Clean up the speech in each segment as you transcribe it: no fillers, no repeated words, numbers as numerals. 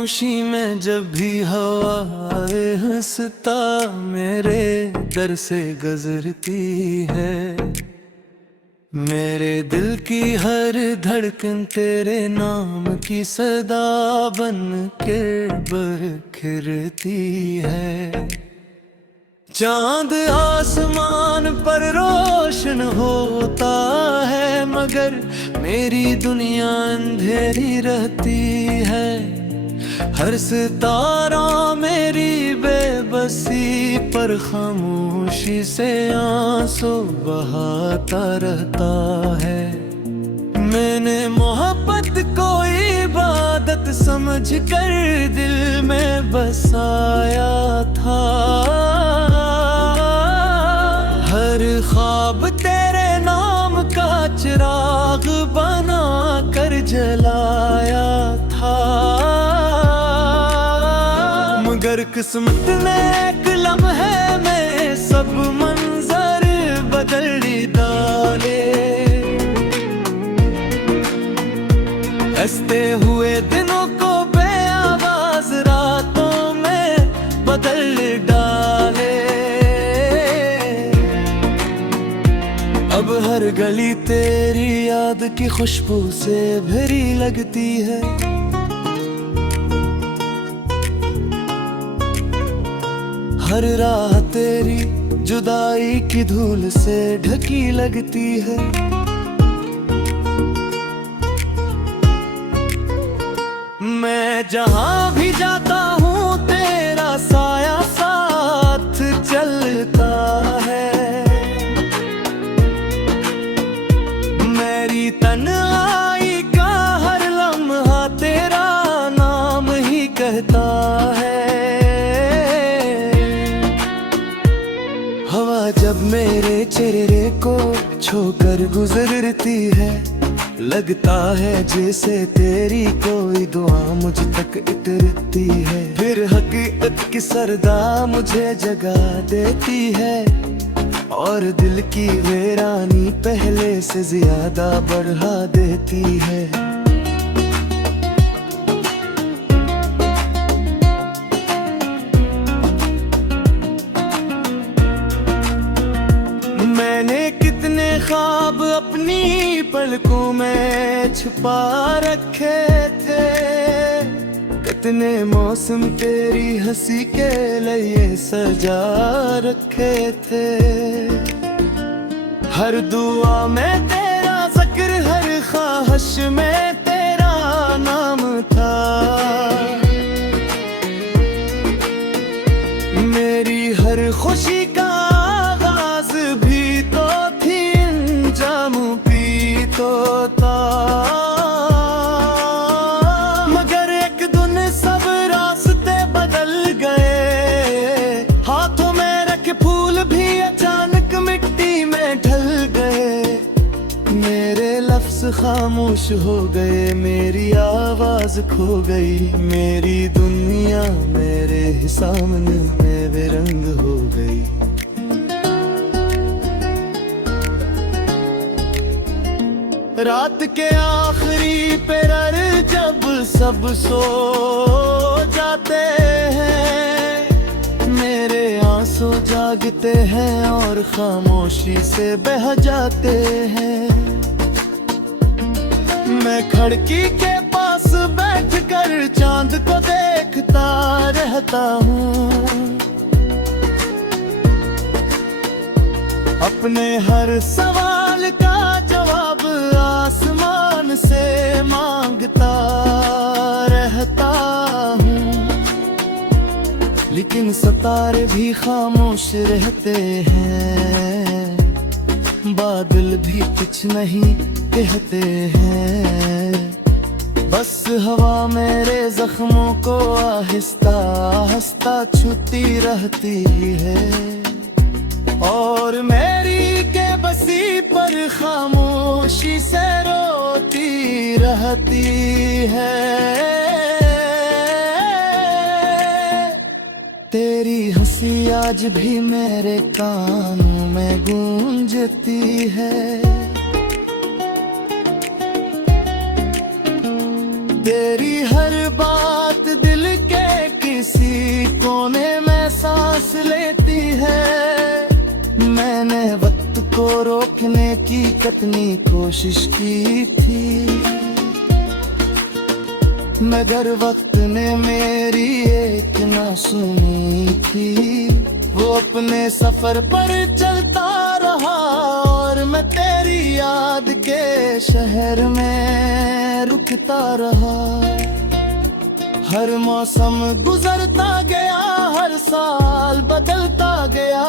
खामोशी में जब भी हवाए हंसता मेरे दर से गुजरती है। मेरे दिल की हर धड़कन तेरे नाम की सदा बन के बिखरती है। चांद आसमान पर रोशन होता है मगर मेरी दुनिया अंधेरी रहती है। हर सितारा मेरी बेबसी पर खामोशी से आंसू बहाता रहता है। मैंने मोहब्बत को इबादत समझ कर दिल में बसाया था। हर ख्वाब तेरे नाम का चिराग बना कर जलाया था। मगर किस्मत ने एक लम्हे में सब मंजर बदल डाले। हंसते हुए दिनों को बेआवाज रातों में बदल डाले। अब हर गली तेरी याद की खुशबू से भरी लगती है। हर राह तेरी जुदाई की धूल से ढकी लगती है। मैं जहां भी जाता हूँ तेरा साया साथ चलता है। मेरी तन्हाई का हर लम्हा तेरा नाम ही कहता है। हवा जब मेरे चेहरे को छूकर गुजरती है लगता है जैसे तेरी कोई दुआ मुझ तक उतरती है। फिर हकीकत की सरदा मुझे जगा देती है और दिल की वीरानी पहले से ज्यादा बढ़ा देती है। मैंने कितने ख्वाब अपनी पलकों में छुपा रखे थे। कितने मौसम तेरी हंसी के लिए सजा रखे थे। हर दुआ में तेरा जिक्र हर ख्वाहिश में तेरा नाम था। मेरी हर खुशी का आगाज भी तो थी अंजाम भी तो था। मगर एक दिन सब रास्ते बदल गए। हाथों में रखे फूल भी अचानक मिट्टी में ढल गए। मेरे लफ्ज खामोश हो गए, मेरी आवाज खो गई। मेरी दुनिया मेरे ही सामने में बेरंग हो गई। रात के आखिरी पहर जब सब सो जाते हैं मेरे आंसू जागते हैं और खामोशी से बह जाते हैं। मैं खिड़की के पास बैठकर चांद को देखता रहता हूँ। अपने हर सवाल का जवाब आसमान से मांगता रहता हूँ। लेकिन सितारे भी खामोश रहते हैं। बादल भी कुछ नहीं कहते हैं। बस हवा मेरे जख्मों को आहिस्ता आहिस्ता छूती रहती है। और मेरी के बसी पर खामोशी से रोती रहती है। तेरी हंसी आज भी मेरे कानों में गूंजती है। तेरी हर बात दिल कतनी कोशिश की थी, मगर वक्त ने मेरी एक ना सुनी थी। वो अपने सफर पर चलता रहा और मैं तेरी याद के शहर में रुकता रहा। हर मौसम गुजरता गया, हर साल बदलता गया,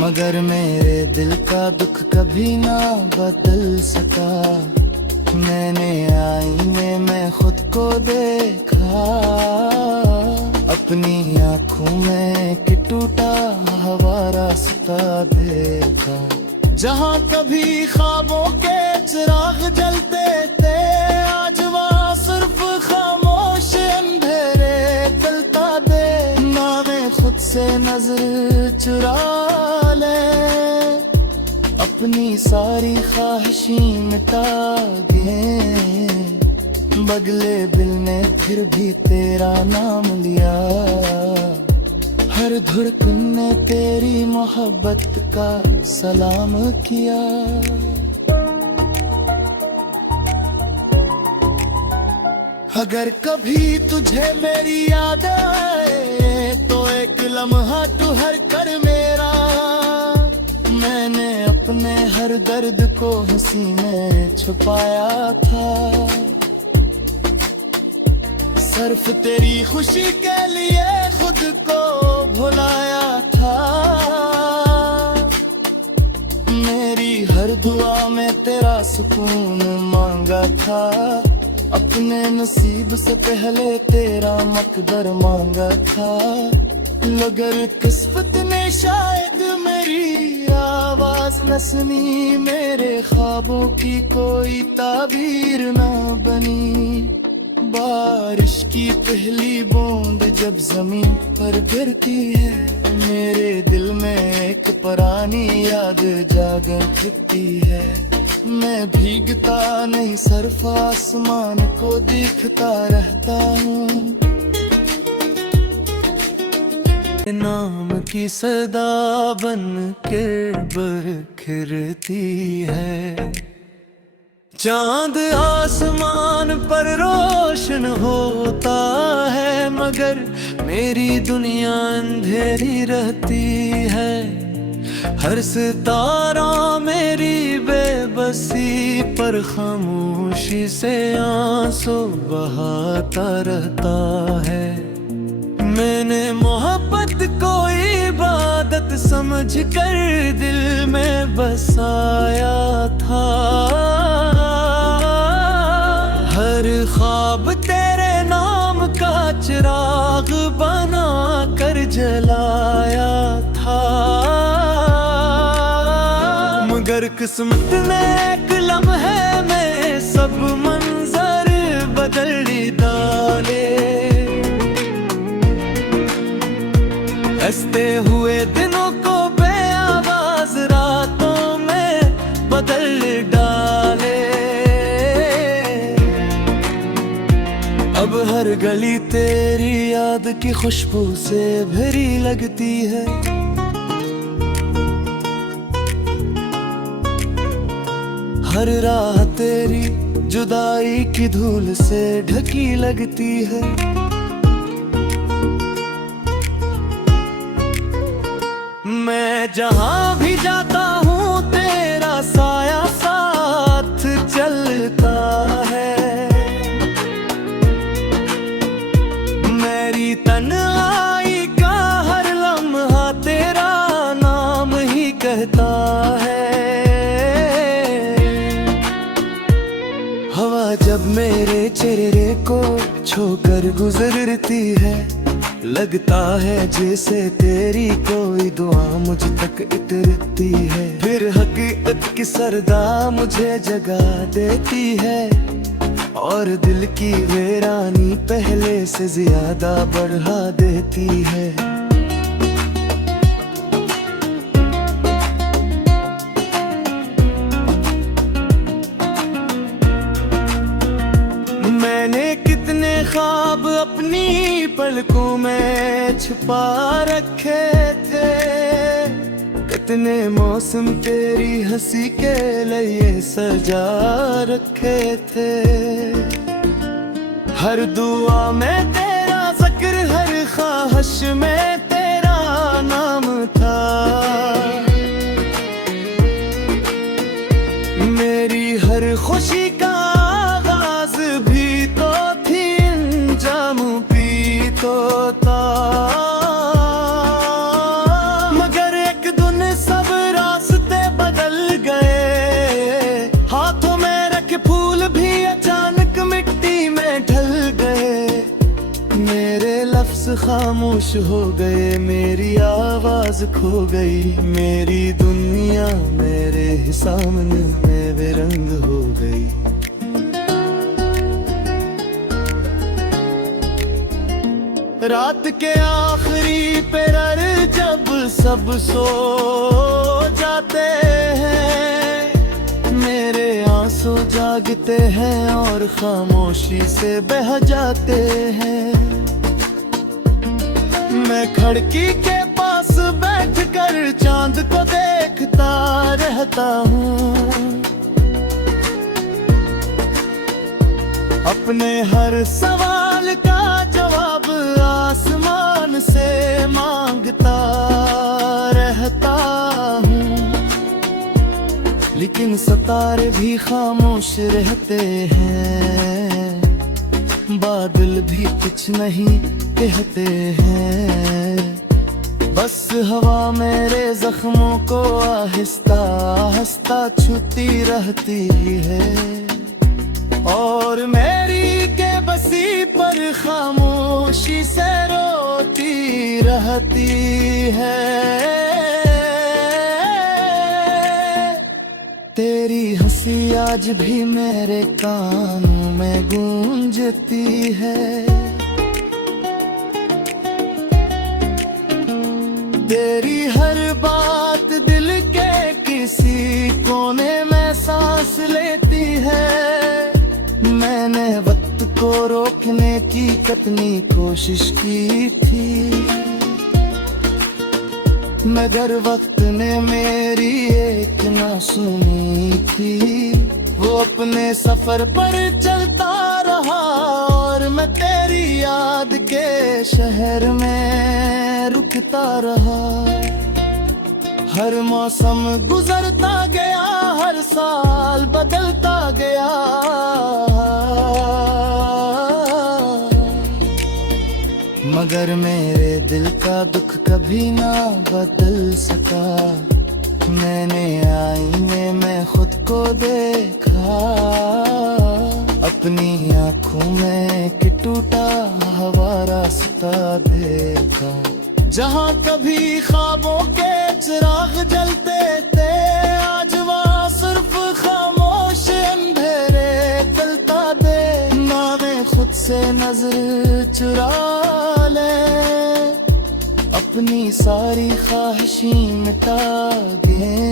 मगर मेरे दिल का दुख कभी ना बदल सका। मैंने आईने में खुद को देखा, अपनी आंखों में कि टूटा हुआ रास्ता देखा। जहाँ कभी ख्वाबों के चिराग जलते थे, आज वहाँ सिर्फ खामोश अंधेरे जलता दे। ना मैं खुद से नजर चुरा ले, अपनी सारी ख्वाहिशें मिटा गए। बदले दिल ने फिर भी तेरा नाम लिया, हर धड़कन ने तेरी मोहब्बत का सलाम किया। अगर कभी तुझे मेरी याद आए तो एक लम्हा तू हर कर मेरा। मैंने अपने हर दर्द को हंसी में छुपाया था, सिर्फ तेरी खुशी के लिए खुद को भुलाया था। मेरी हर दुआ में तेरा सुकून मांगा था, अपने नसीब से पहले तेरा मकदर मांगा था। मगर किस्मत ने शायद मेरी आवाज न सुनी, मेरे ख्वाबों की कोई ताबीर ना बनी। बारिश की पहली बूंद जब जमीन पर गिरती है, मेरे दिल में एक पुरानी याद जाग उठती है। मैं भीगता नहीं, सिर्फ आसमान को देखता रहता हूँ। नाम की सदा बन के बखरती है, चांद आसमान पर रोशन होता है, मगर मेरी दुनिया अंधेरी रहती है। हर सितारा मेरी बेबसी पर खामोशी से आंसू बहाता रहता है। मैंने मोहब्बत को इबादत समझ कर दिल में बसाया था, हर ख्वाब तेरे नाम का चिराग बना कर जलाया था। मगर किस्मत ने एक लम्हे में सब मंजर बदल डाले। हंसते हुए दिनों को बेआवाज रातों में बदल डाले। अब हर गली तेरी याद की खुशबू से भरी लगती है। हर राह तेरी जुदाई की धूल से ढकी लगती है। मैं जहाँ भी जाता हूँ तेरा साया साथ चलता है। मेरी तन्हाई का हर लम्हा तेरा नाम ही कहता है। हवा जब मेरे चेहरे को छोकर गुजरती है, लगता है जैसे तेरी कोई दुआ मुझ तक उतरती है। फिर हकीकत की सरदा मुझे जगा देती है, और दिल की वीरानी पहले से ज्यादा बढ़ा देती है। मैंने कितने ख्वाब अपनी पलकों में छुपा रखे थे, इतने मौसम तेरी हंसी के लिए सजा रखे थे। हर दुआ में तेरा जिक्र, हर ख्वाहिश में तेरा नाम था। मेरी हर खुशी का आगाज भी तो थी, अंजाम भी तो था। मगर एक दिन सब रास्ते बदल गए, हाथों में रखे फूल भी अचानक मिट्टी में ढल गए। मेरे लफ्ज खामोश हो गए, मेरी आवाज खो गई, मेरी दुनिया मेरे ही सामने में बेरंग हो गई। रात के आखिरी पहर जब सब सो जाते हैं, मेरे आंसू जागते हैं और खामोशी से बह जाते हैं। मैं खिड़की के पास बैठकर चांद को देखता रहता हूँ, अपने हर सवाल का जवाब आसमान से मांगता रहता हूँ। लेकिन सितारे भी खामोश रहते हैं, बादल भी कुछ नहीं कहते हैं। बस हवा मेरे जख्मों को आहिस्ता आहिस्ता छूती रहती है, और मेरी के बसी पर खामोशी से रोती रहती है। तेरी हंसी आज भी मेरे कानों में गूंजती है। तेरी हर बात दिल के किसी कोने में सांस लेती है। मैंने वक्त को रोकने की कितनी कोशिश की थी, मगर वक्त ने मेरी एक ना सुनी थी। वो अपने सफर पर चलता रहा और मैं तेरी याद के शहर में रुकता रहा। हर मौसम गुजरता गया, हर साल बदलता गया, मगर मेरे दिल का दुख कभी ना बदल सका। मैंने आईने में खुद को देखा, अपनी आंखों में कि टूटा हुआ रास्ता देखा। जहाँ कभी ख्वाबों के चिराग जलते थे, आज वहाँ सिर्फ खामोश अंधेरे तलता दे। ना मैं खुद से नजर चुरा ले, अपनी सारी ख्वाहिशें मिटा गए।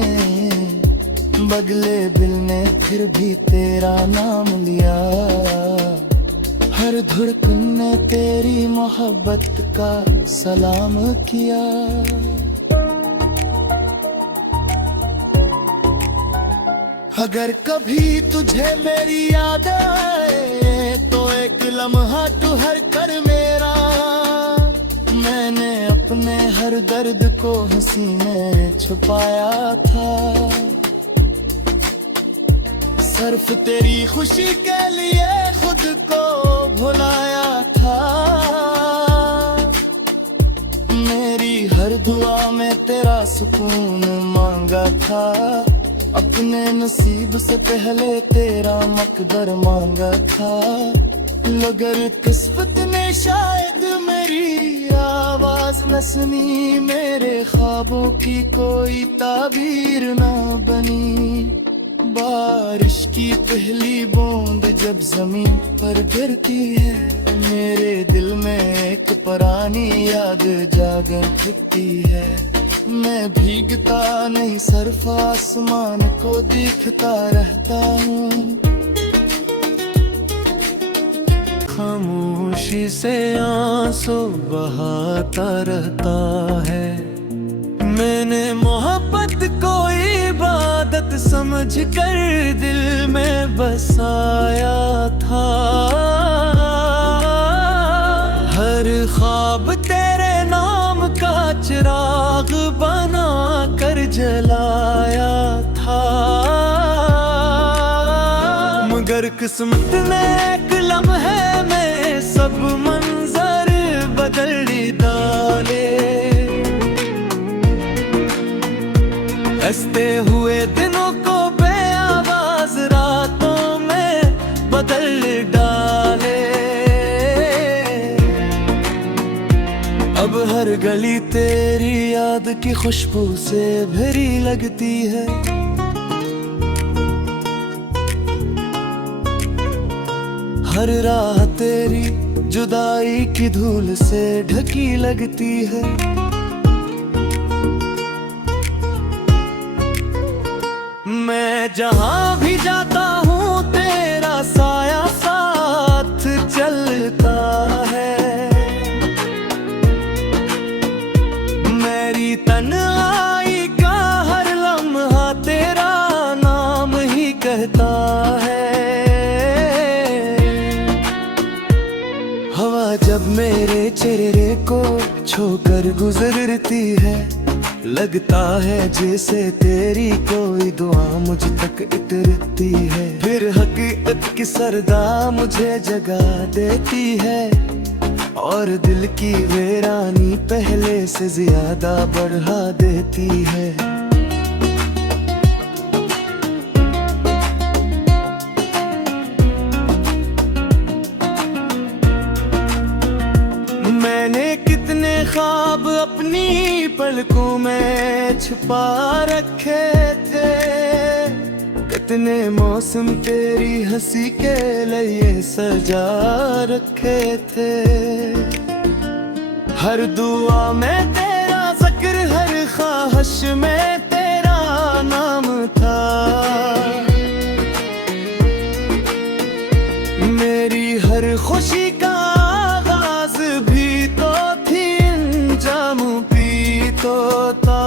बदले दिल ने फिर भी तेरा नाम लिया, हर धड़कन ने तेरी मोहब्बत का सलाम किया। अगर कभी तुझे मेरी याद आए तो एक लम्हा ठहर कर मेरा। मैंने अपने हर दर्द को हंसी में छुपाया था, सिर्फ तेरी खुशी के लिए खुद को भुलाया था। मेरी हर दुआ में तेरा सुकून मांगा था, अपने नसीब से पहले तेरा मकदर मांगा था। मगर किस्मत ने शायद मेरी आवाज न सुनी, मेरे ख्वाबों की कोई ताबीर ना बनी। बारिश की पहली बूंद जब जमीन पर गिरती है, मेरे दिल में एक पुरानी याद जाग उठती है। मैं भीगता नहीं, सिर्फ आसमान को देखता रहता हूँ। खामोशी से आंसू बहाता रहता है। मैंने मोहब्बत समझ कर दिल में बसाया था। हर ख्वाब तेरे नाम का चिराग बना कर जलाया था। मगर किस्मत ने एक लम्हे में सब मंजर बदल डाले। हंसते हुए दिनों को बेआवाज रातों में बदल डाले। अब हर गली तेरी याद की खुशबू से भरी लगती है। हर राह तेरी जुदाई की धूल से ढकी लगती है। मैं जहां भी जाता हूँ तेरा साया साथ चलता है। मेरी तन्हाई का हर लम्हा तेरा नाम ही कहता है। हवा जब मेरे चेहरे को छूकर गुजरती है, लगता है जैसे तेरी कोई दुआ मुझ तक उतरती है। फिर हकीकत की सरदा मुझे जगा देती है और दिल की वीरानी पहले से ज्यादा बढ़ा देती है। मैंने कितने ख्वाब अपनी पलकों में छुपा रखे थे। कितने मौसम तेरी हंसी के लिए सजा रखे थे। हर दुआ में तेरा जिक्र, हर ख्वाहिश में तेरा नाम था। मेरी हर खुशी का आगाज भी तो थी, अंजाम भी तो था।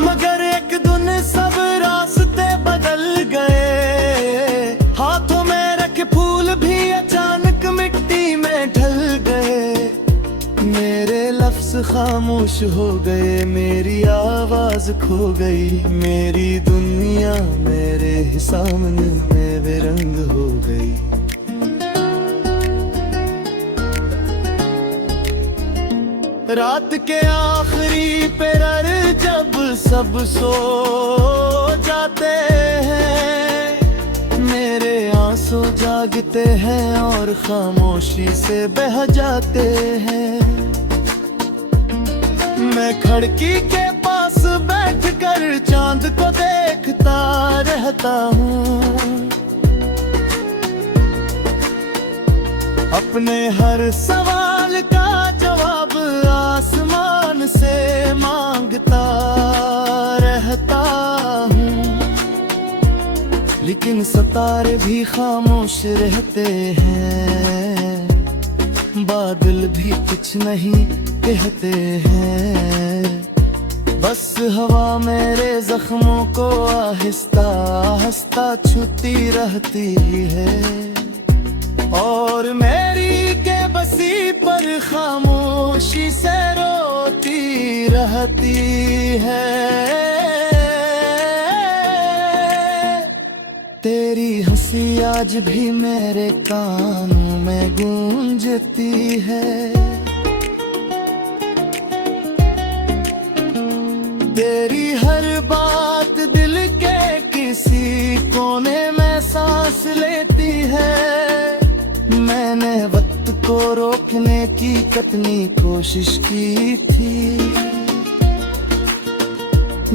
मगर एक दिन सब रास्ते बदल गए। हाथों में रखे फूल भी अचानक मिट्टी में ढल गए। मेरे लफ्ज खामोश हो गए, मेरी आवाज खो गई। मेरी दुनिया मेरे ही सामने में बेरंग हो गई। रात के आखिरी पहर जब सब सो जाते हैं, मेरे आंसू जागते हैं और खामोशी से बह जाते हैं। मैं खिड़की के पास बैठकर चांद को देखता रहता हूँ। अपने हर सवाल का जवाब आसमान से मांगता रहता हूँ। लेकिन सितारे भी खामोश रहते हैं, बादल भी कुछ नहीं कहते हैं। बस हवा मेरे जख्मों को आहिस्ता आहिस्ता छूती रहती है और मेरी के बसी पर खामोशी से रोती रहती है। तेरी हंसी आज भी मेरे कानों में गूंजती है। तेरी हर बात दिल के किसी कोने में सांस लेती है। मैंने वक्त को रोकने की कितनी कोशिश की थी,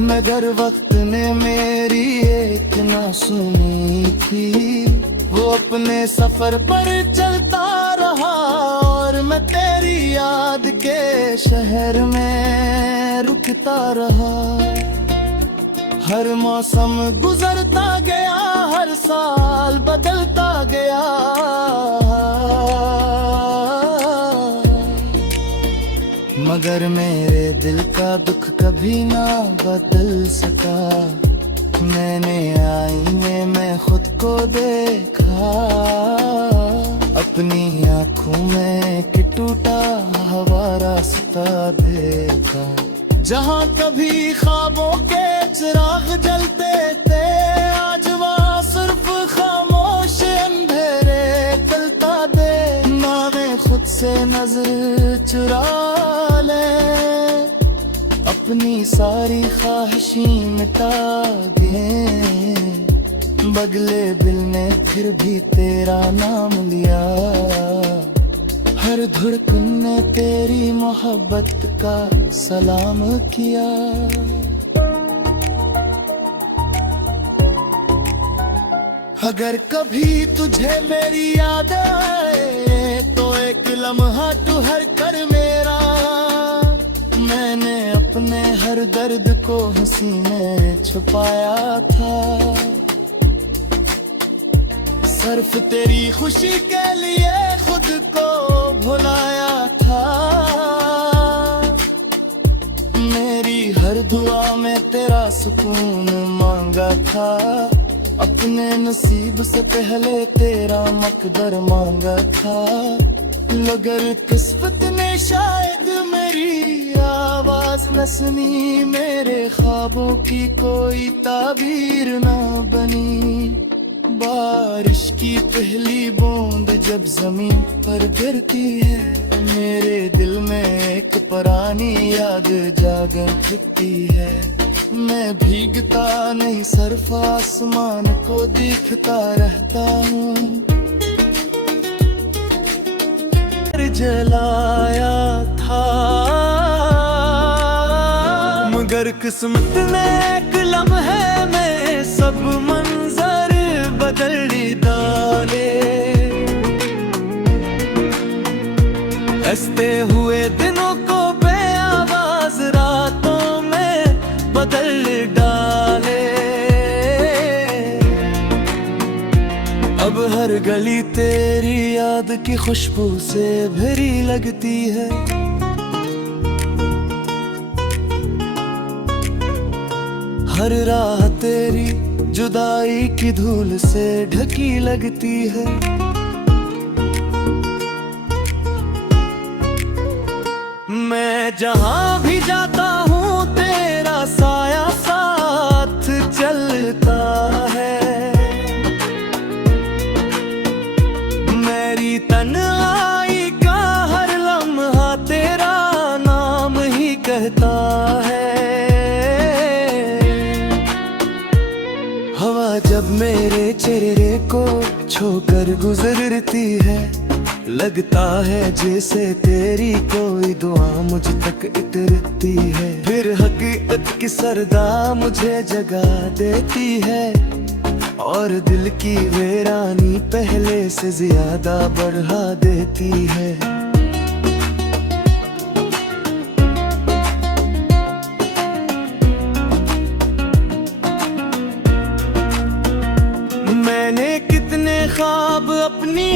मगर वक्त ने मेरी एक ना सुनी थी। वो अपने सफर पर चलता रहा और मैं तेरी याद के शहर में रुकता रहा। हर मौसम गुजरता गया, हर साल बदलता गया, मगर मगर मेरे दिल का दुख कभी ना बदल सका। मैंने आईने में खुद को देखा, अपनी आंखों में कि टूटा हुआ रास्ता देखा। जहाँ कभी ख्वाबों के चिराग जलते थे, आज वहाँ सिर्फ खामोश अंधेरे तलता दे। ना वे खुद से नजर चुरा ले, अपनी सारी ख्वाहिशें मिटा दे। बगले दिल ने फिर भी तेरा नाम लिया, हर धड़कन ने तेरी मोहब्बत का सलाम किया। अगर कभी तुझे मेरी याद आए तो एक लम्हा तू हर कर मेरा। मैंने अपने हर दर्द को हंसी में छुपाया था, सिर्फ तेरी खुशी के लिए खुद को भुलाया था। मेरी हर दुआ में तेरा सुकून मांगा था, अपने नसीब से पहले तेरा मकदर मांगा था। मगर किस्मत ने शायद मेरी आवाज न सुनी, मेरे ख्वाबों की कोई ताबीर ना बनी। बारिश की पहली बूंद जब जमीन पर गिरती है, मेरे दिल में एक पुरानी याद जाग उठती है। मैं भीगता नहीं सिर्फ आसमान को देखता रहता हूँ। जलाया था मगर किस्मत ने एक लम्हे में सब मंजर बदल डाले। हंसते हुए दिनों को बेआवाज रातों में बदल डाले। अब हर गली तेरी याद की खुशबू से भरी लगती है। हर राह तेरी जुदाई की धूल से ढकी लगती है। मैं जहां भी जाता हूँ तेरा साया साथ चलता है। मेरी तन्हाई का हर लम्हा तेरा नाम ही कहता है। हवा जब मेरे चेहरे को छूकर गुजरती है, लगता है जैसे तेरी कोई दुआ मुझ तक इतरती है। फिर हकीकत की सरदा मुझे जगा देती है, और दिल की वीरानी पहले से ज्यादा बढ़ा देती है। मैंने कितने ख्वाब अपनी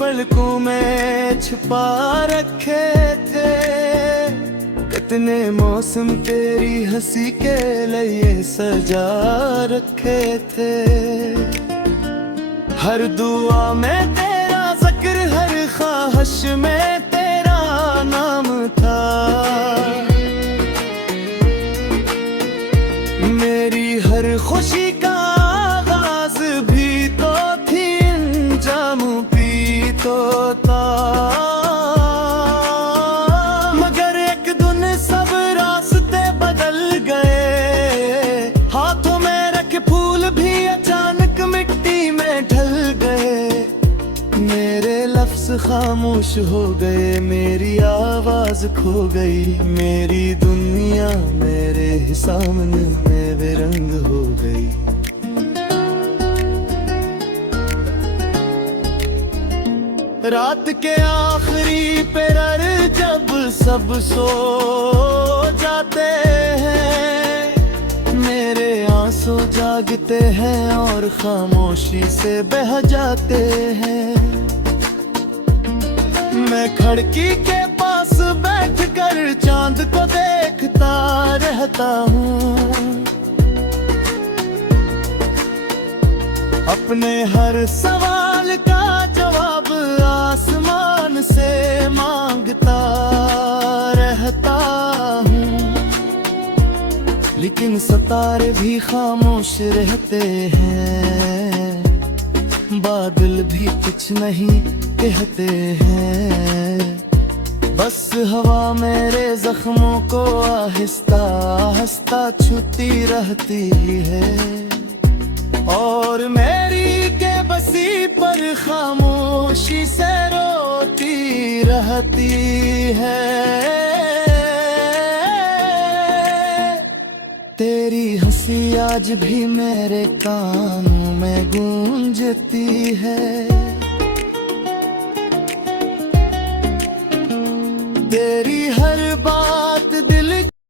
पलकों में छुपा रखे थे, कितने मौसम तेरी हंसी के लिए सजा रखे थे। हर दुआ में तेरा जिक्र, हर ख्वाहिश में तेरा नाम था। मेरी हर खुशी का आगाज भी तो थी, अंजाम भी तो था। मगर एक दिन सब रास्ते बदल गए, हाथों में रखे फूल भी अचानक मिट्टी में ढल गए। मेरे लफ्ज खामोश हो गए, मेरी आवाज खो गई। मेरी दुनिया मेरे ही सामने में बेरंग हो गई। रात के आखिरी पहर जब सब सो जाते हैं, मेरे आंसू जागते हैं और खामोशी से बह जाते हैं। मैं खिड़की के पास बैठ उठ कर चांद को देखता रहता हूँ। अपने हर सवाल का जवाब आसमान से मांगता रहता हूँ, लेकिन सितारे भी खामोश रहते हैं, बादल भी कुछ नहीं कहते हैं। बस हवा मेरे जख्मों को आहिस्ता आहिस्ता छूती रहती है, और मेरी बेबसी पर खामोशी से रोती रहती है। तेरी हंसी आज भी मेरे कानों में गूंजती है, तेरी